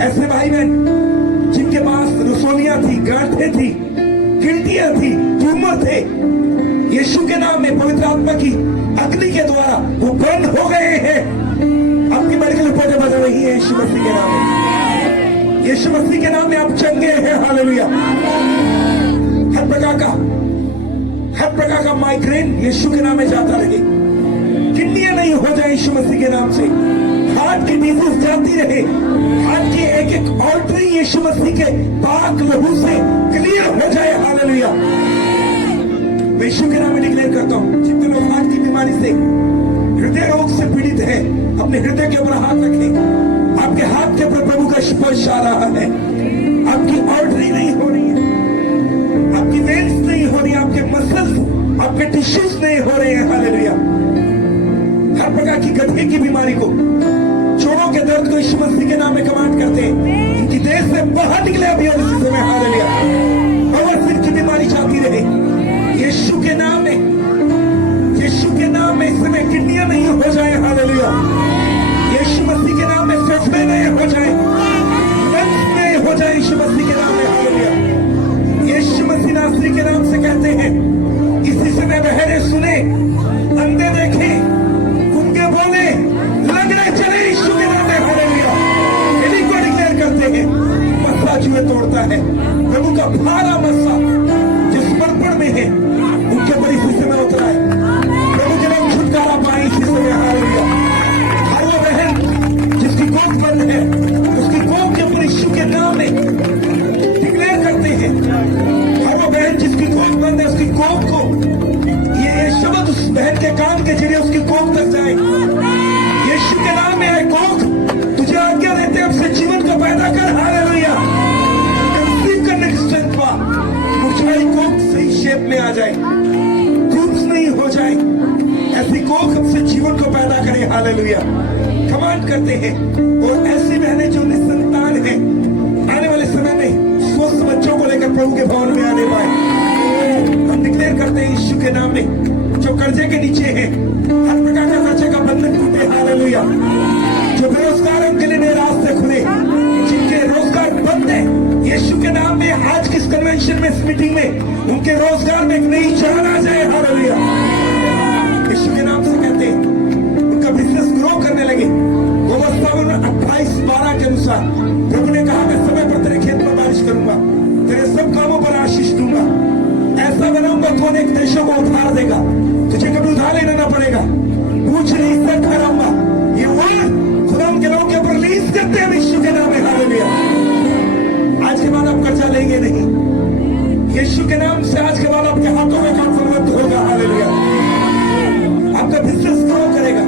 ऐसे भाई बहन जिनके पास रसोलियां थी, गांठें थी, गिल्टियां थी, ट्यूमर थे, यीशु के नाम में पवित्र आत्मा की अग्नि के द्वारा वो बंद हो गए हैं। आपकी मेडिकल रिपोर्टें बदल रही है यीशु मसीह के नाम में। यीशु मसीह के नाम में आप चंगे हैं। हालेलुया। हर प्रकार का माइग्रेन यीशु के नाम में जाता रहे, किडनियां नहीं हो जाए यीशु मसीह के नाम से, हार्ट की डिजीज जाती रहे, हार्ट की एक एक आर्टरी यीशु मसीह के पाक लहू से क्लियर हो जाए। हालेलुया। मैं यीशु के नाम में डिक्लेयर करता हूं, जितने लोग हार्ट की बीमारी से, हृदय रोग से पीड़ित है, अपने हृदय के ऊपर हाथ रखें। आपके हाथ के ऊपर प्रभु का स्पर्श आ रहा है। आपकी आर्टरी नहीं हो रही है, आपकी वेन्स नहीं हो रही, आपके मसल्स, आपके टिश्यूज नहीं हो रहे हैं। हालेलुया। हर प्रकार की गठे की बीमारी को, जोड़ों के दर्द को यीशु मसीह के नाम में कमांड करते हैं, इनकी देह से बाहर निकले अभी और इसी समय। हालेलुया। और सिर की बीमारी जाती रहे यीशु के नाम में। यीशु के नाम में इस समय किडनियां नहीं हो जाए। हालेलुया। यीशु मसीह के नाम में फेफड़े नहीं हो जाए, लंग्स नहीं हो जाए यीशु मसीह के नाम में। हालेलुया। यीशु मसीह नासरी के नाम से कहते हैं, इसी समय बहरे सुने, अंधे देखे, गूंगे बोले, लंगड़े चले यीशु के नाम में। हालेलुया। इन्हीं को डिक्लेयर करते हैं, मस्सा जुए तोड़ता है, प्रभु का भारा मस्सा जिस समर्पण में है उनके ऊपर इसी समय उतरा है। प्रभु के लोग छुटकारा पाए इसी समय। हालेलुया। हर वो बहन जिसकी कोख बंद है, उसकी कोख के ऊपर यीशु के नाम में डिक्लेयर करते हैं। हर वो बहन जिसकी कोख बंद है, उसकी कोख को ये शब्द उस बहन के कान के जरिए उसकी कोख तक जाए। यीशु के नाम में है कोख, तुझे आज्ञा देते हैं उससे जीवन को पैदा कर। हालेलुया। कंसीव करने की स्ट्रेंथ पा, मुझे कोख सही शेप में आ जाए, ट्यूब्स नहीं हो जाए, ऐसी कोख हमसे जीवन को पैदा करे। हालेलुया। कमांड करते हैं। और ऐसी बहनें जो निसंतान हैं, आने वाले समय में स्वस्थ बच्चों को लेकर प्रभु के भवन में आने पाए, हम डिक्लेयर करते हैं यीशु के नाम में। जो कर्जे के नीचे हैं, हर प्रकार का कर्जे का बंधन टूटे। हालेलुया। जो बेरोजगार उनके लिए नए रास्ते खुले, जिनके रोजगार बंद है यीशु के नाम में आज की इस कन्वेंशन में, इस मीटिंग में उनके रोजगार में एक नई जान आ जाए। हालेलुया। यीशु के नाम से कहते हैं उनका बिजनेस ग्रो करने लगे। गोवस्तावन 28:12 के अनुसार प्रभु ने कहा, मैं समय पर तेरे खेत में बारिश करूंगा, तेरे सब कामों पर आशीष दूंगा, ऐसा बनाऊंगा तो अनेक देशों को उधार देगा, तुझे कभी उधार लेना ना पड़ेगा, पूछ नहीं इज्जत ठहराऊंगा। ये वर्ड खुदा के लोगों के ऊपर रिलीज करते हैं यीशु के नाम में। हालेलुया। आज के बाद आप कर्जा लेंगे नहीं, यीशु के नाम से आज के बाद आपके हाथों में काम फलवंत होगा। हालेलुया। आपका बिजनेस ग्रो करेगा।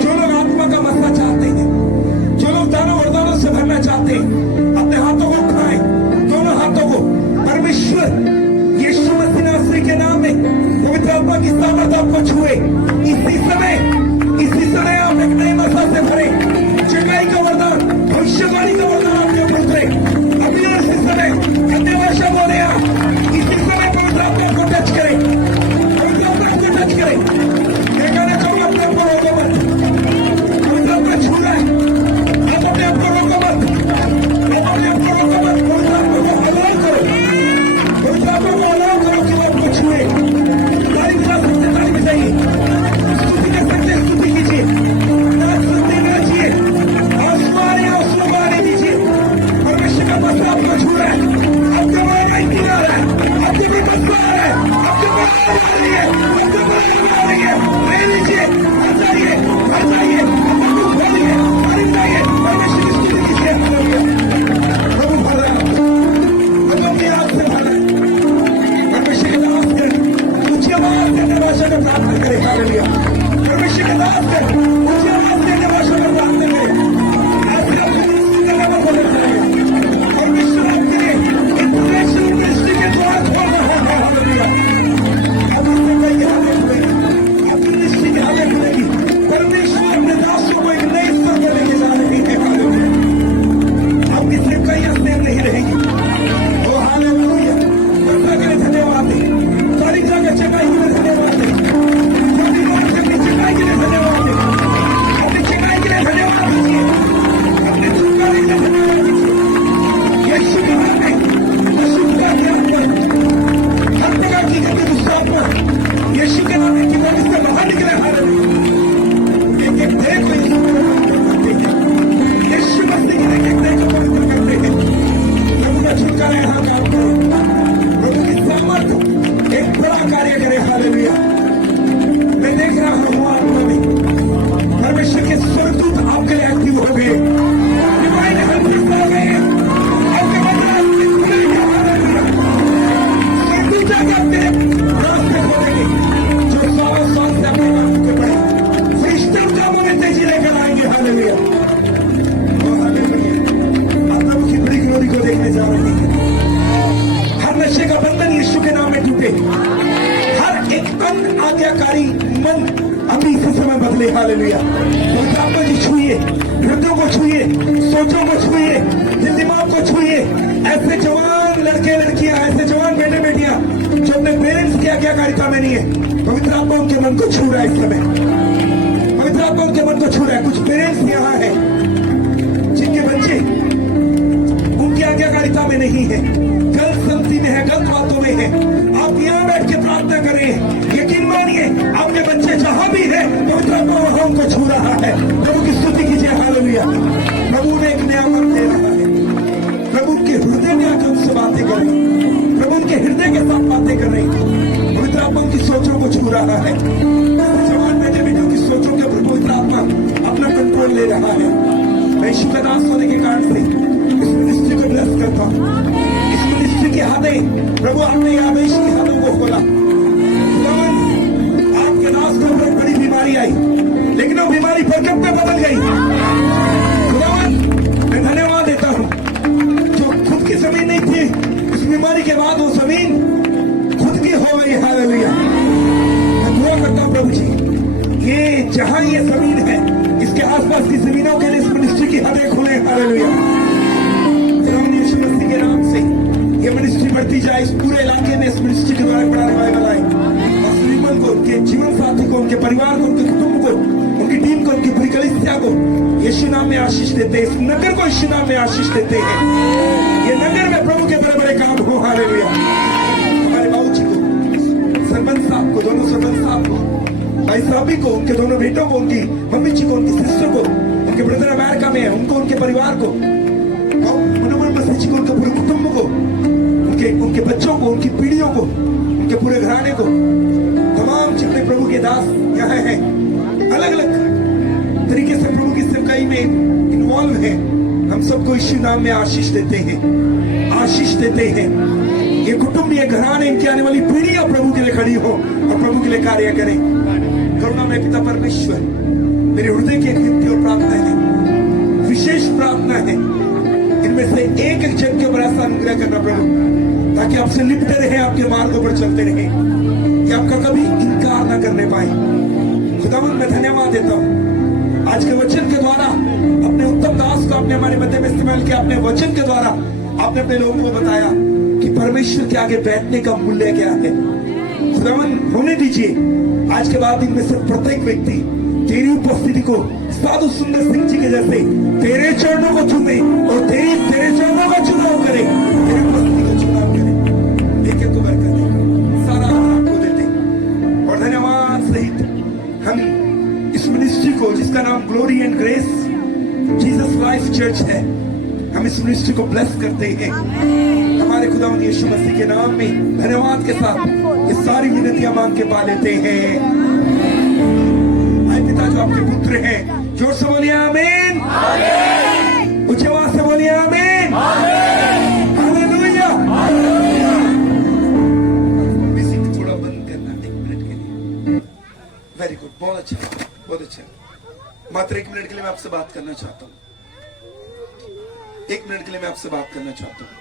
जो लोग आत्मा का मसला चाहते हैं, जो लोग दानों वरदानों से भरना चाहते हैं, अपने हाथों को उठाएं, दोनों हाथों को परमेश्वर यीशु मसीह नासरी के नाम में लीजिए, सबको बड़ा लीजिए, ले लीजिए, भर जाइए, भर जाइए, अपना मुख खोलिए, भर जाइए, परमेश्वर की स्तुति कीजिए, हालेलुया। प्रभु भर रहा है, प्रभु अपनी आग से भर रहा है। परमेश्वर के दास कर ऊंची आवाज देने भाषा में प्रार्थना करें, हालेलुया। परमेश्वर के दास कर ऊंची आवाज देने भाषा में प्रार्थना करें। ऐसे अपनी स्तुति करने में बोले जाएंगे। परमेश्वर आपके लिए इंटरनेशनल मिनिस्ट्री के द्वार खोल रहा है, हालेलुया। अब इससे कई हालें खुलेगी, अपनी मिनिस्ट्री की हालें खुलेगी। परमेश्वर अपने दासों को एक नए स्तर पर लेके जा रहे हैं, हालेलुया। अब इससे कई अस्थिर नहीं रहेगी। ओ हालेलुया, कर्ता के लिए धन्यवाद है, सारी जगह चकाई के लिए धन्यवाद है, सारी लोग अपनी चकाई के लिए धन्यवाद है, अपनी चकाई के लिए धन्यवाद दीजिए, अपने छुटकारे के लिए धन्यवाद दीजिए। यीशु के नाम में अशुद्ध ज्ञान पर हर प्रकार की गंदी दुष्टात्मा यीशु के नाम में कि वो इससे बाहर निकले, हालेलुया। एक एक देह को यीशु के नाम में करते हैं, यीशु मसीह के एक एक देह को पवित्र करते हैं। प्रभु का छुटकारा यहाँ काम करे, प्रभु की सामर्थ एक बड़ा कार्य करे, हालेलुया। मैं देख रहा हूँ आत्मा में परमेश्वर के स्वर्गदूत आपके लिए एक्टिव हो गए, डिवाइन हेल्पर्स हो गए, आपके बदला खुलेगा, हालेलुया। स्वर्गदूत आके आपके रास्ते खोलेंगे, जो 100 साल से अपने काम के पड़े फरिश्ते उन कामों में तेजी लेकर आएंगे, हालेलुया। ओ हालेलुया, आप प्रभु की बड़ी ग्लोरी को देखने जा रहे हैं। हर नशे का बंधन यीशु के नाम में टूटे, हर एक आज्ञाकारी मन अभी इसी समय बदले, हालेलुया। आत्मा जी छुइए, हृदयों को छुइए, सोचों को छुइए, दिल दिमाग को छुइए। ऐसे जवान लड़के लड़कियां, ऐसे जवान बेटे बेटियां जो अपने पेरेंट्स की आज्ञाकारिता में नहीं है, पवित्र आत्मा उनके मन को छू रहा है इस समय, पवित्र आत्मा उनके मन को छू रहा है। कुछ पेरेंट्स यहाँ है जिनके बच्चे उनकी आज्ञाकारिता में नहीं है, गलत संगति में है, गलत बातों में है। आप यहाँ बैठ के प्रार्थना करें, यकीन मानिए आपके बच्चे जहां भी है पवित्र आत्मा वहां उनको छू रहा है। प्रभु की स्तुति कीजिए, हालेलुया। प्रभु ने एक नया मन दे रहा है, प्रभु के हृदय में आकर उनसे बातें कर रही, प्रभु उनके हृदय के साथ बातें कर रही, पवित्र आत्मा उनकी सोचों को छू रहा है। जवान बेटे बेटियों की सोचों के ऊपर पवित्र आत्मा अपना कंट्रोल ले रहा है। मैं यीशु का दास होने के कारण से इस मिनिस्ट्री को ब्लेस करता हूँ, इस मिनिस्ट्री की हदें, प्रभु आपने आदेश की हदों को खोला। खुदावन, आपके दास को ऊपर बड़ी बीमारी आई, लेकिन वो बीमारी बरकत में बदल गई। खुदावन, मैं धन्यवाद देता हूँ, जो खुद की जमीन नहीं थी, इस बीमारी के बाद वो जमीन खुद की हो गई, हालेलुया। मैं दुआ करता हूँ प्रभु जी, ये जहां ये जमीन है, इसके आसपास की जमीनों के लिए इस मिनिस्ट्री की हदें खुले, हालेलुया। यीशु मसीह के नाम से ये मिनिस्ट्री बढ़ती जाए, इस पूरे इलाके में इस मिनिस्ट्री के द्वारा बड़ा रिवाइवल आए, और श्रीमन को, उनके जीवन साथी को, उनके परिवार को, उनके कुटुंब को, उनकी टीम को, उनकी पूरी कलीसिया को यीशु नाम में आशीष देते हैं, इस नगर को यीशु नाम में आशीष देते हैं। ये नगर में प्रभु के बड़े बड़े काम हो, हालेलुया। हमारे बाबू जी को, सरपंच साहब को, दोनों सरपंच साहब को, भाई साहबी को, उनके दोनों बेटों को, उनकी मम्मी जी को, उनकी सिस्टर को, उनके ब्रदर अमेरिका में है, उनको, उनके परिवार को, मनोमन मसीह जी को, उनके पूरे कुटुंब को, उनके बच्चों को, उनकी पीढ़ियों को, उनके पूरे घराने को, तमाम जितने प्रभु के दास यहाँ हैं, अलग अलग तरीके से प्रभु की सेवकाई में इन्वॉल्व हैं, हम सबको यीशु नाम में आशीष देते हैं, आशीष देते हैं। ये कुटुंब, ये घराने, इनकी आने वाली पीढ़ियां प्रभु के लिए खड़ी हो और प्रभु के लिए कार्य करें। करुणा में पिता परमेश्वर, मेरे हृदय की एक विनती और प्रार्थना है, विशेष प्रार्थना है, इनमें से एक एक जन के ऊपर ऐसा अनुग्रह करना प्रभु, ताकि आपसे लिपटे रहे, आपके मार्गों पर चलते रहे, कि आपका कभी इनकार ना करने पाए। खुदावंद, मैं धन्यवाद देता हूँ आज के वचन के द्वारा, अपने उत्तम दास को आपने हमारे मध्य में इस्तेमाल किया। अपने वचन के द्वारा आपने अपने लोगों को बताया कि परमेश्वर के आगे बैठने का मूल्य क्या है। खुदावंद, होने दीजिए आज के बाद इनमें से प्रत्येक व्यक्ति तेरी उपस्थिति को साधु सुंदर सिंह जी के जैसे तेरे चरणों को चुने और तेरे चरणों का चुनाव करे, तेरी उपस्थिति का चुनाव करे, एक एक को बरकत दे, सारा आपको देते। और धन्यवाद सहित हम इस मिनिस्ट्री को, जिसका नाम glory and grace Jesus life church है, हम इस मिनिस्ट्री को ब्लेस करते हैं। हमारे प्यारे खुदावंद यीशु मसीह के नाम में धन्यवाद के साथ ये सारी विनतियां मांग के पा लेते हैं। आए पिता जो आपके पुत्र हैं, जोर से बोलिए आमीन, ऊंची आवाज से बोलिए आमीन, हालेलुया। म्यूजिक थोड़ा बंद करना 1 मिनट के लिए। वेरी गुड, बहुत अच्छा, बहुत अच्छा। मात्र 1 मिनट के लिए मैं आपसे बात करना चाहता हूँ। 1 मिनट के लिए मैं आपसे बात करना चाहता हूँ।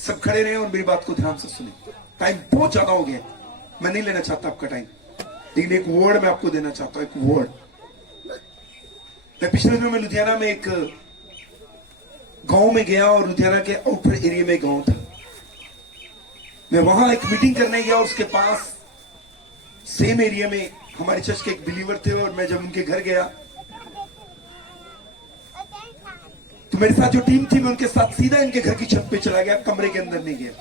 सब खड़े रहे और मेरी बात को ध्यान से सुने। टाइम बहुत ज्यादा हो गया, मैं नहीं लेना चाहता आपका टाइम, लेकिन एक वर्ड मैं आपको देना चाहता हूं, एक वर्ड। मैं पिछले दिनों में लुधियाना में एक गांव में गया और लुधियाना के आउटर एरिया में गांव था। मैं वहां एक मीटिंग करने गया और उसके पास सेम एरिया में हमारे चर्च के एक बिलीवर थे और मैं जब उनके घर गया तो मेरे साथ जो टीम थी मैं उनके साथ सीधा इनके घर की छत पे चला गया, कमरे के अंदर नहीं गया।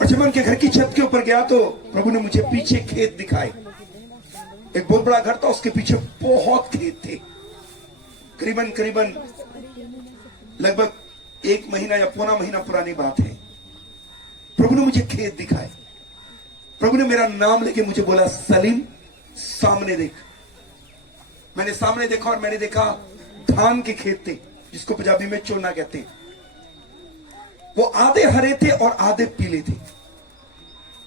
और जब मैं उनके घर की छत के ऊपर गया तो प्रभु ने मुझे पीछे खेत दिखाए। एक बहुत बड़ा घर था, उसके पीछे बहुत खेत थे। करीबन करीबन लगभग 1 महीना या पौना महीना पुरानी बात है। प्रभु ने मुझे खेत दिखाए। प्रभु ने मेरा नाम लेके मुझे बोला, सलीम सामने देख। मैंने सामने देखा और मैंने देखा धान के खेत थे, जिसको पंजाबी में चोना कहते हैं। वो आधे हरे थे और आधे पीले थे।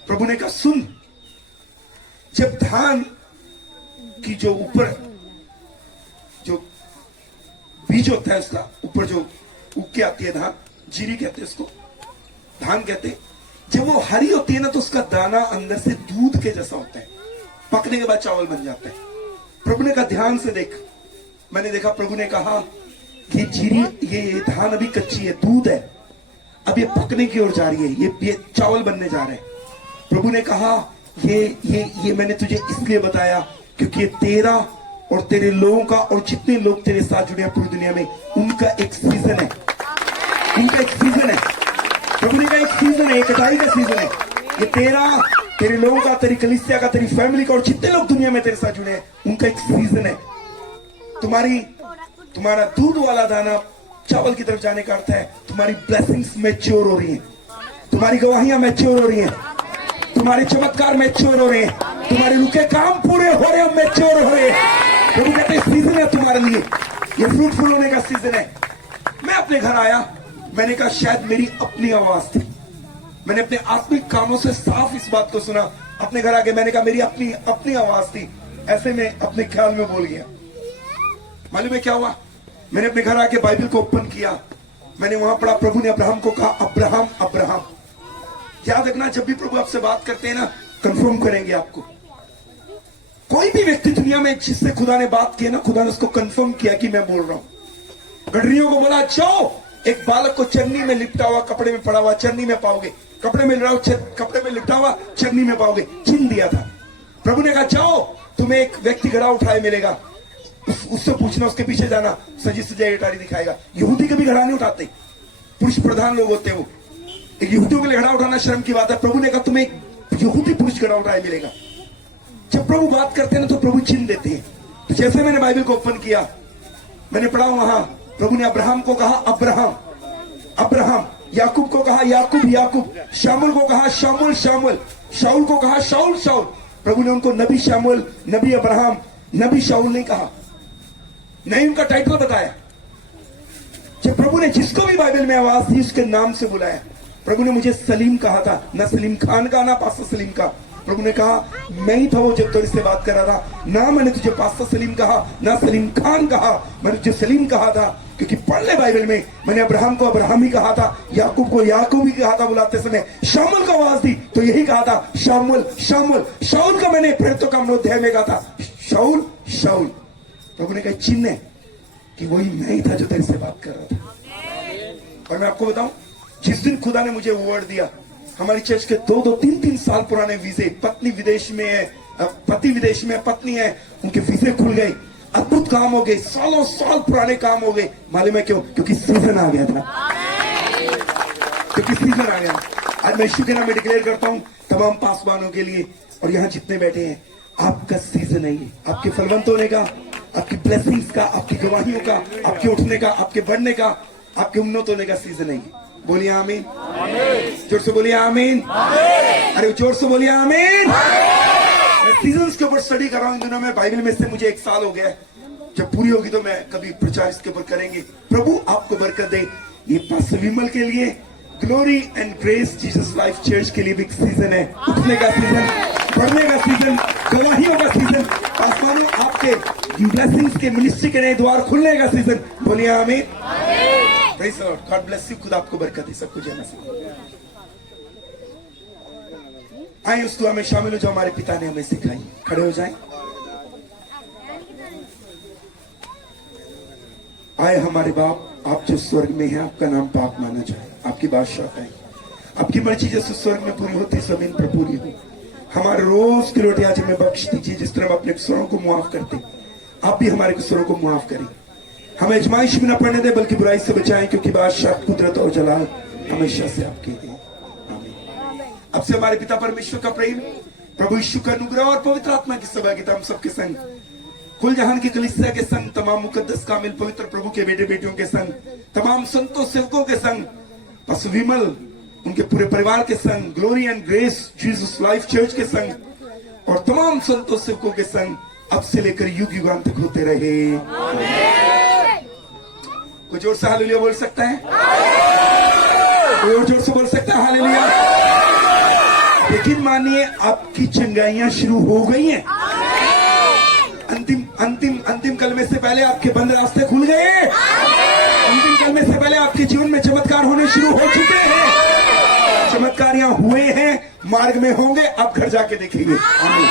प्रभु ने कहा, सुन, जब धान की जो ऊपर जो बीज होता है उसका ऊपर जो उग के आती है धान, जीरी कहते हैं उसको, धान कहते हैं। जब वो हरी होती है ना तो उसका दाना अंदर से दूध के जैसा होता है, पकने के बाद चावल बन जाता है। प्रभु ने कहा, ध्यान से देख। मैंने देखा, प्रभु ने कहा, ये जीरी, ये धान अभी कच्ची है, दूध है, अब ये पकने की ओर जा रही है, ये चावल बनने जा रहे हैं। प्रभु ने कहा, ये मैंने तुझे इसलिए बताया क्योंकि ये तेरा और तेरे लोगों का और जितने लोग तेरे साथ जुड़े हैं पूरी दुनिया में, उनका एक सीजन है, उनका एक सीजन है। प्रभु ने कहा, एक सीजन है, एक कटाई का सीजन है। ये तेरा, तेरे लोगों का, तेरी कलीसिया का, तेरी फैमिली का और जितने लोग दुनिया में तेरे साथ जुड़े हैं, उनका एक सीजन है। तुम्हारा दूध वाला दाना चावल की तरफ जाने का अर्थ है तुम्हारी ब्लेसिंग्स मैच्योर हो रही हैं, तुम्हारी गवाहियां मैच्योर हो रही हैं, तुम्हारे चमत्कार मैच्योर हो रहे हैं, तुम्हारे रुके काम पूरे हो रहे हैं, मैच्योर हो रहे हैं। प्रभु कहते हैं, सीजन है तुम्हारे लिए, ये फ्रूटफुल होने का सीजन है। मैं अपने घर आया, मैंने कहा शायद मेरी अपनी आवाज थी। मैंने अपने आत्मिक कानों से साफ इस बात को सुना। अपने घर आके मैंने कहा मेरी अपनी आवाज थी। ऐसे में अपने ख्याल में बोल गया। मालूम है क्या हुआ? मैंने अपने घर आके बाइबल को ओपन किया, मैंने वहां पढ़ा, प्रभु ने अब्राहम को कहा, अब्राहम अब्राहम। याद रखना, जब भी प्रभु आपसे बात करते हैं ना, कंफर्म करेंगे आपको। कोई भी व्यक्ति दुनिया में जिससे खुदा ने बात की है ना, खुदा ने उसको कंफर्म किया कि मैं बोल रहा हूं। गडरियों को बोला, जाओ एक बालक को चन्नी में लिपटा हुआ, कपड़े में पड़ा हुआ चन्नी में पाओगे, कपड़े में लिपटा हुआ चन्नी में पाओगे, चिन्ह दिया था। प्रभु ने कहा, जाओ तुम्हें एक व्यक्ति घड़ा उठाए मिलेगा, उससे पूछना, उसके पीछे जाना, सजी सजाई अटारी दिखाएगा। यहूदी कभी घड़ा नहीं उठाते, पुरुष प्रधान लोग होते हैं वो। एक यहूदियों के लिए घड़ा उठाना शर्म की बात है। प्रभु ने कहा, तुम्हें एक यहूदी पुरुष घड़ा उठाए मिलेगा। जब प्रभु बात करते हैं ना तो प्रभु चिन्ह देते हैं। तो जैसे मैंने बाइबल को ओपन किया, मैंने पढ़ा वहां प्रभु ने अब्राहम को कहा अब्राहम अब्राहम, याकूब को कहा याकूब याकूब, शामुल को कहा शामुल शामुल, शाउल को कहा शाउल शाउल। प्रभु ने उनको नबी शामुल, नबी अब्राहम, नबी शाउल नहीं कहा, नहीं उनका टाइटल बताया। जब प्रभु ने जिसको भी बाइबल में आवाज दी उसके नाम से बुलाया। प्रभु ने मुझे सलीम कहा था, ना सलीम खान का ना पास्टर सलीम का। प्रभु ने कहा, मैं ही था वो जब तो इससे बात कर रहा था, ना मैंने तुझे पास्टर सलीम कहा ना सलीम खान कहा, मैंने तुझे सलीम कहा था। क्योंकि पढ़ ले बाइबल में, मैंने अब्राहम को अब्राहम ही कहा था, याकूब को याकूब ही कहा था बुलाते समय। शामुल को आवाज दी तो यही कहा था, शामुल शामुल। शाउल का मैंने प्रेरितों का अध्याय में कहा था, शाउल शाउल। प्रभु ने कहा, चिन्ह है कि वही मैं ही था जो तेरे से बात कर रहा था। और मैं आपको बताऊं, जिस दिन खुदा ने मुझे वो वर्ड दिया, हमारी चर्च के 2-2, 3-3 साल पुराने वीजे, पत्नी विदेश में है, पति विदेश में, पत्नी है, उनके वीजे खुल गए, अद्भुत काम हो गए, सालों साल पुराने काम हो गए। मालूम है क्यों? क्योंकि सीजन आ गया था, क्योंकि सीजन आ गया। आज मैं यीशु के नाम में डिक्लेयर करता हूं तमाम पासवानों के लिए और यहां जितने बैठे हैं, आपका सीजन है ये, आपके फलवंत होने का, आपकी ब्लेसिंग्स का, आपकी गवाहियों का, आपके उठने का, आपके बढ़ने का, आपके उन्नत होने का सीजन है। बोलिए आमीन। जोर से बोलिए आमीन। अरे जोर से बोलिए आमीन। मैं सीजन्स के ऊपर स्टडी कर रहा हूं इन दिनों में। बाइबल में से मुझे 1 साल हो गया है। जब पूरी होगी तो मैं कभी प्रचार इसके ऊपर करेंगे। प्रभु आपको बरकत दे। ये पास्टर विमल के लिए, glory and grace Jesus life church के लिए भी सीजन है। उठने का सीजन, पढ़ने का सीजन, गवाहियों का सीजन, आसमानों आपके ब्लेसिंग्स के मिनिस्ट्री के नए द्वार खुलने का सीजन। बोलिए आमीन। Praise the Lord. God bless you. खुदा आपको बरकत दे। सब कुछ है नसीब। आइए उस दुआ में शामिल हो जो हमारे पिता ने हमें सिखाई। खड़े हो जाएं। आए हमारे बाप, आप जो स्वर्ग में हैं, आपका नाम पाक माना जाए, आपकी बादशाह है, आपकी मर्जी जैसे स्वर्ग में पूरी होती जमीन पर पूरी हो। हमारे रोज की रोटी आज हमें बख्श दीजिए, जिस तरह हम अपने कसूरों को माफ करते, आप भी हमारे कसूरों को माफ करें। हमें आजमाइश में न पड़ने दे, बल्कि बुराई से बचाएं, क्योंकि बादशाह, कुदरत और जलाल हमेशा से आपके हैं। आमीन। अब से हमारे पिता परमेश्वर का प्रेम, प्रभु यीशु का अनुग्रह और पवित्र आत्मा की सहभागिता हम सबके संग, कुल जहान की कलीसिया के संग, तमाम मुकद्दस कामिल पवित्र प्रभु के बेटे बेटियों के संग, तमाम संतों सेवकों के संग, पास्टर विमल उनके पूरे परिवार के संग, glory and grace Jesus life church के संग, और तमाम संतों सेवकों के संग अब से लेकर युग युगांत तक होते रहे। कोई जोर से हालेलुया बोल सकता है? कोई और जोर से बोल सकता है हालेलुया? लेकिन मानिए आपकी चंगाइयां शुरू हो गई हैं। अंतिम कलमे से पहले आपके बंद रास्ते खुल गए। अंतिम कलमे से पहले आपके जीवन में चमत्कार होने शुरू हो चुके हैं। चमत्कार यहां हुए हैं, मार्ग में होंगे, आप घर जाके देखेंगे। आमीन।